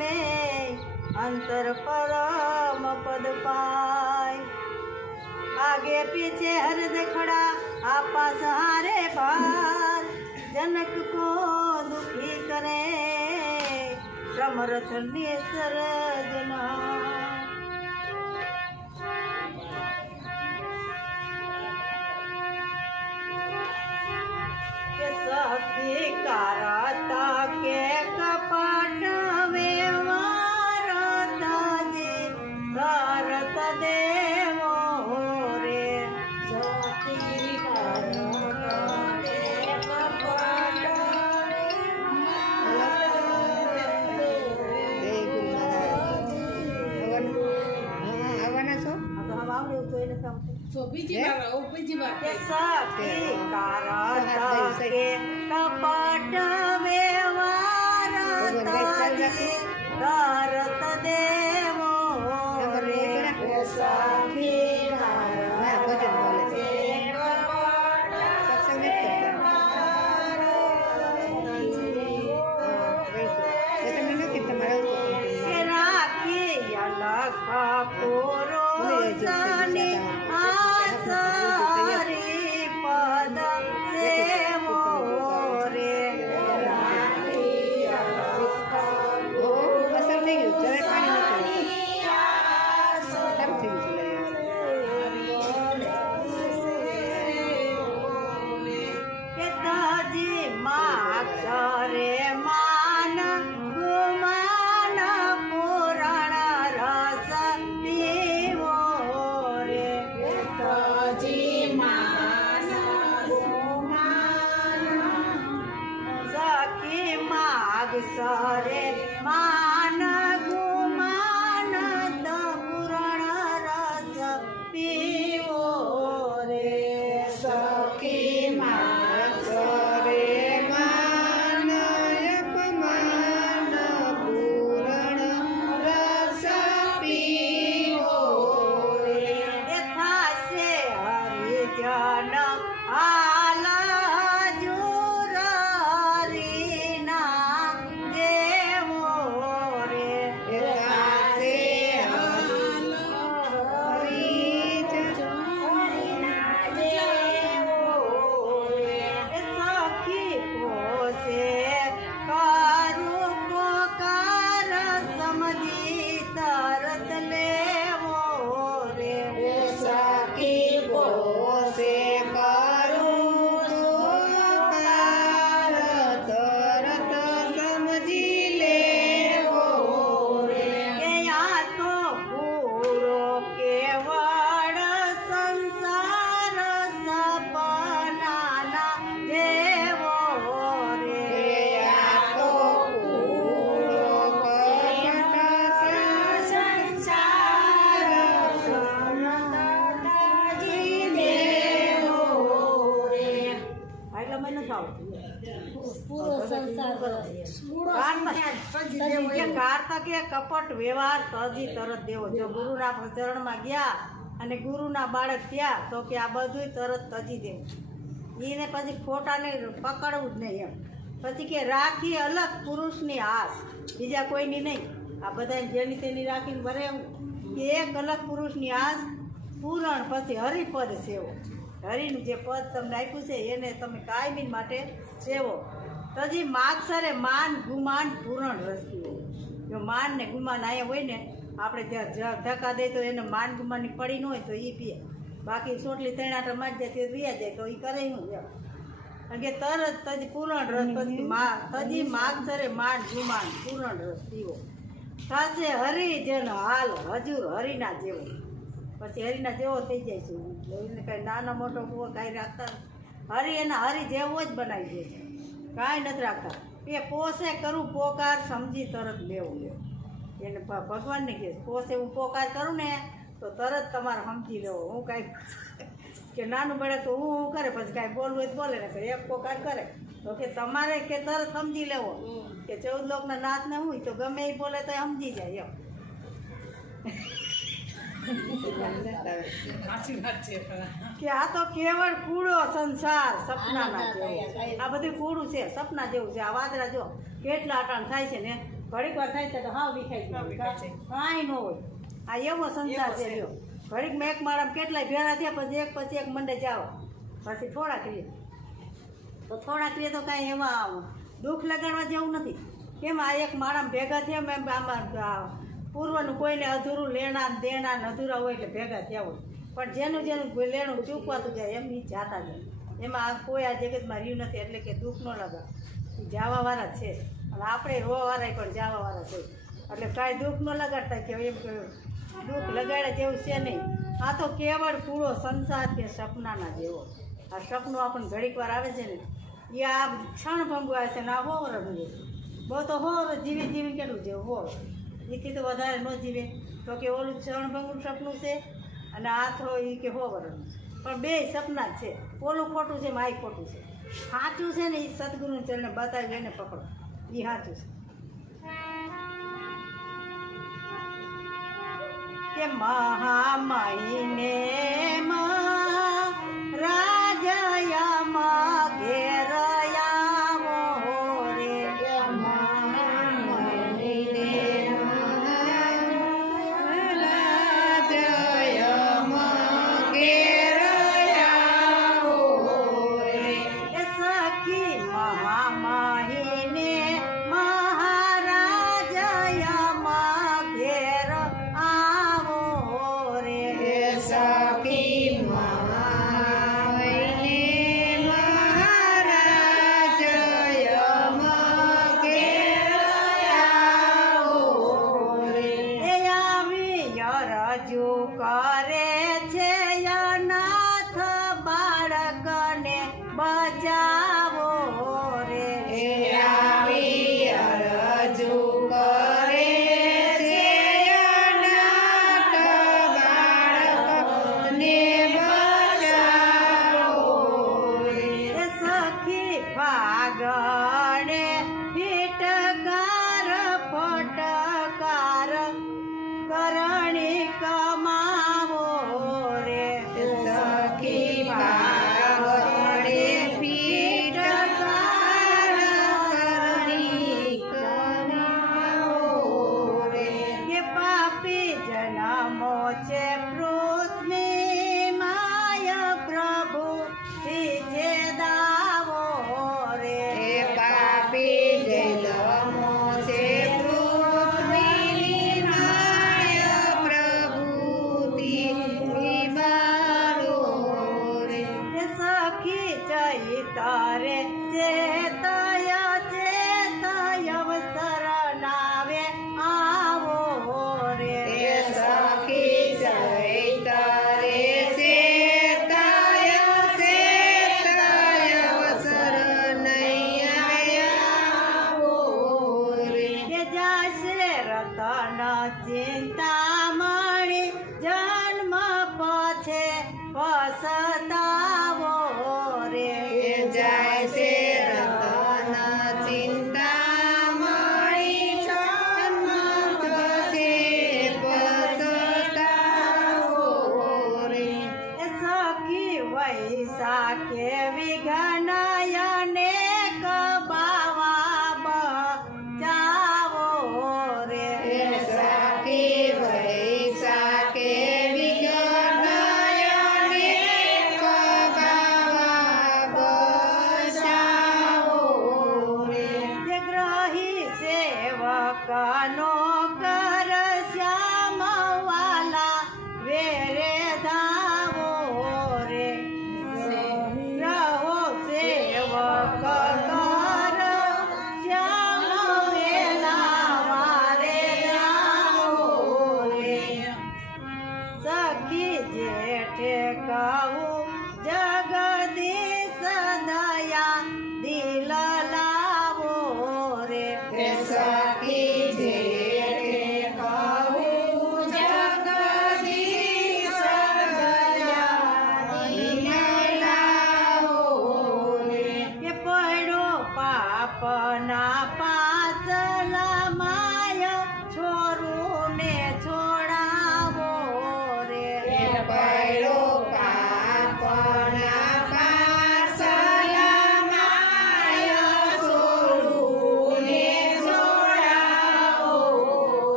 લે અંતર પરમ પદ પાય आगे पीछे हरद खड़ा आपा सहारे पार जनक को दुखी करे समरथ नेसर जना કે સખી કારતા કામ થાય. તો બીજી હે? વાર આવો, બીજી વાર કે થાય. સખી કારતા કે કપટ વ્યવહારતાજી કરત દેવો રે સખી. રાખી લખા પુરુષની આસરી પદ કાર્તક કપટ વ્યવહાર તજી તરત દેવો. જો ગુરુના ચરણમાં ગયા અને ગુરુના બાળક થયા, તો કે આ બધું તરત તજી દેવું. એને પછી ખોટાને પકડવું જ નહીં એમ. પછી કે રાખી અલગ પુરુષની આશ બીજા કોઈની નહીં. આ બધાને જેની તેની રાખીને ભરે એવું. કે એક અલગ પુરુષની આસ, પૂરણ પછી હરિપદ સેવો. હરિનું જે પદ તમને આપ્યું છે, એને તમે કાયમી માટે સેવો. તજી માગસરે માન ગુમાન પૂરણ રસતી હોય જો માન ને ગુમાન આયા હોય ને આપણે ત્યાં ધક્કા દે તો એને માન ગુમાનની પડી ન હોય તો એ પીએ. બાકી સોટલી તૈણાટા મારી જાય તો પીયા જાય તો એ કરે હું કારણ કે તરત તજ પૂરણ રસ પછી મા તજી માગસરે માન ગુમાન પૂરણ રસ પીવો. થશે હરિજન હાલ હજુર હરિના જેવો. પછી હરિના જેવો થઈ જાય છે. એને કાંઈ નાનો મોટો કુવો કાંઈ રાખતા. હરિ એના હરિ જેવો જ બનાવી દે છે. કાંઈ નથી રાખતા. એ પોસે કરું પોકાર સમજી તરત લેવું લેવું એને ભગવાનને કહે પોસે હું પોકાર કરું ને તો તરત તમારે સમજી લેવો. હું કાંઈ કે નાનું મળે તો હું હું કરે? પછી કાંઈ બોલવું હોય તો બોલે ને એક પોકાર કરે. તો કે તમારે કે તરત સમજી લેવો. કે ચૌદ લોકના નાથને હું હોય તો ગમે એ બોલે તો સમજી જાય એમ સાચી વાત છે કે આ તો કેવળ કૂડો સંસાર સપનાના જેવો આ બધું કૂડું છે સપના જેવું છે. આ વાદરા જો કેટલા અટાણ થાય છે ને? ઘડીક વાર થાય તો હા વિખાય છે કાંઈ ન હોય. આ એવો સંસાર છે જો. ઘડીક મેં એક મારા કેટલાય ભેળા થયા પછી એક પછી એક મંડે જાઓ. પછી થોડાક રીએ તો થોડાક રીએ તો કાંઈ એમાં દુઃખ લગાડવા જેવું નથી. કેમ આ એક મારા ભેગા થયા મેં આમાં પૂર્વનું કોઈને અધૂરું લેણા દેણા અધૂરા હોય એટલે ભેગા થયા હોય. પણ જેનું જેનું લેણું ચૂકવાતું જાય એમ નહીં જાતા જાય એમાં કોઈ આ જગતમાં રહ્યું નથી, એટલે કે દુઃખ ન લગાવ જવાવાળા જ છે. અને આપણે રોવાવાળા પણ જવાવાળા છે. એટલે કાંઈ દુઃખ ન લગાડતા કે એમ કહ્યું દુઃખ લગાડ્યા જેવું છે નહીં. આ તો કેવળ પૂરો સંસાર કે સપનાના જેવો. આ સપનું આપણને ઘડીક વાર આવે છે ને, એ આ ક્ષણ ભંગવાય છે ને, આ હો રમવું બહુ તો હો જીવી જીવી કેટલું છે હો એથી તો વધારે ન જીવે. તો કે ઓલું ક્ષણભંગનું સપનું છે અને આ થોડો એ કે હો વર્ષનું પણ બે સપના જ છે. ઓલું ખોટું છે માય ખોટું છે. સાચું છે ને એ સદગુરુને ચરણે બતાવી લઈને પકડો. એ સાચું છે. કે મહામહિને રાજયમાં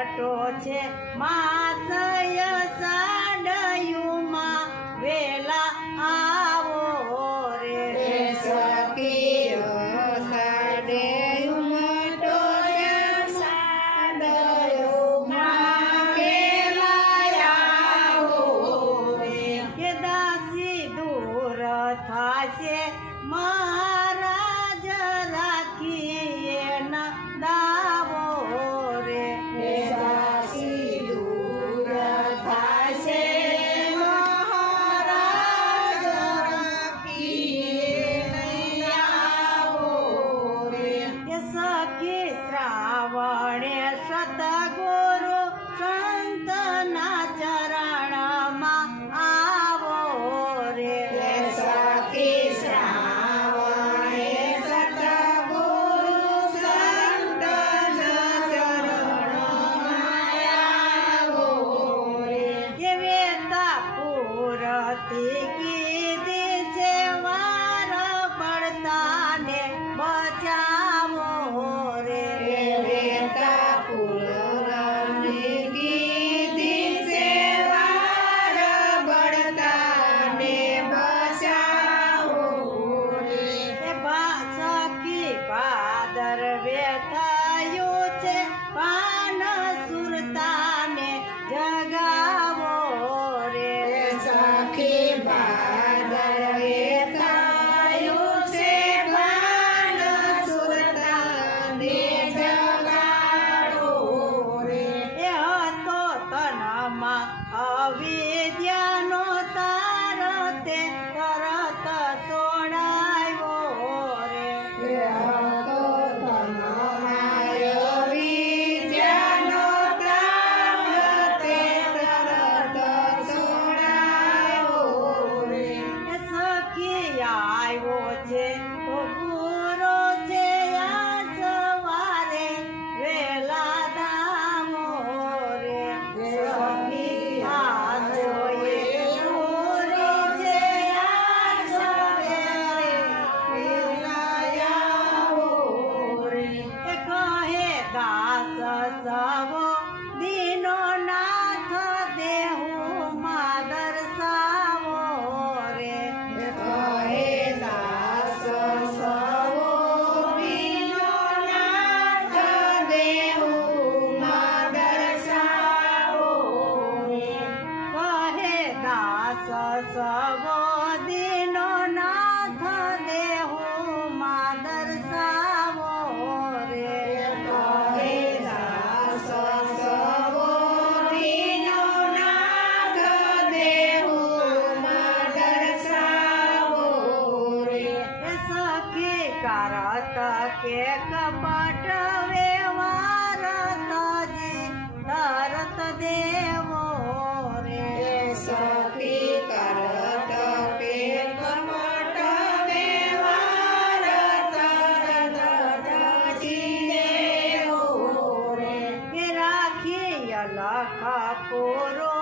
અટો છે. માસય સા એક પટવે વારતજી તરત દેવો રે. સખી કરત પેટ પટવે વારતજી દેવો રે. રાખી અલખ પૂરો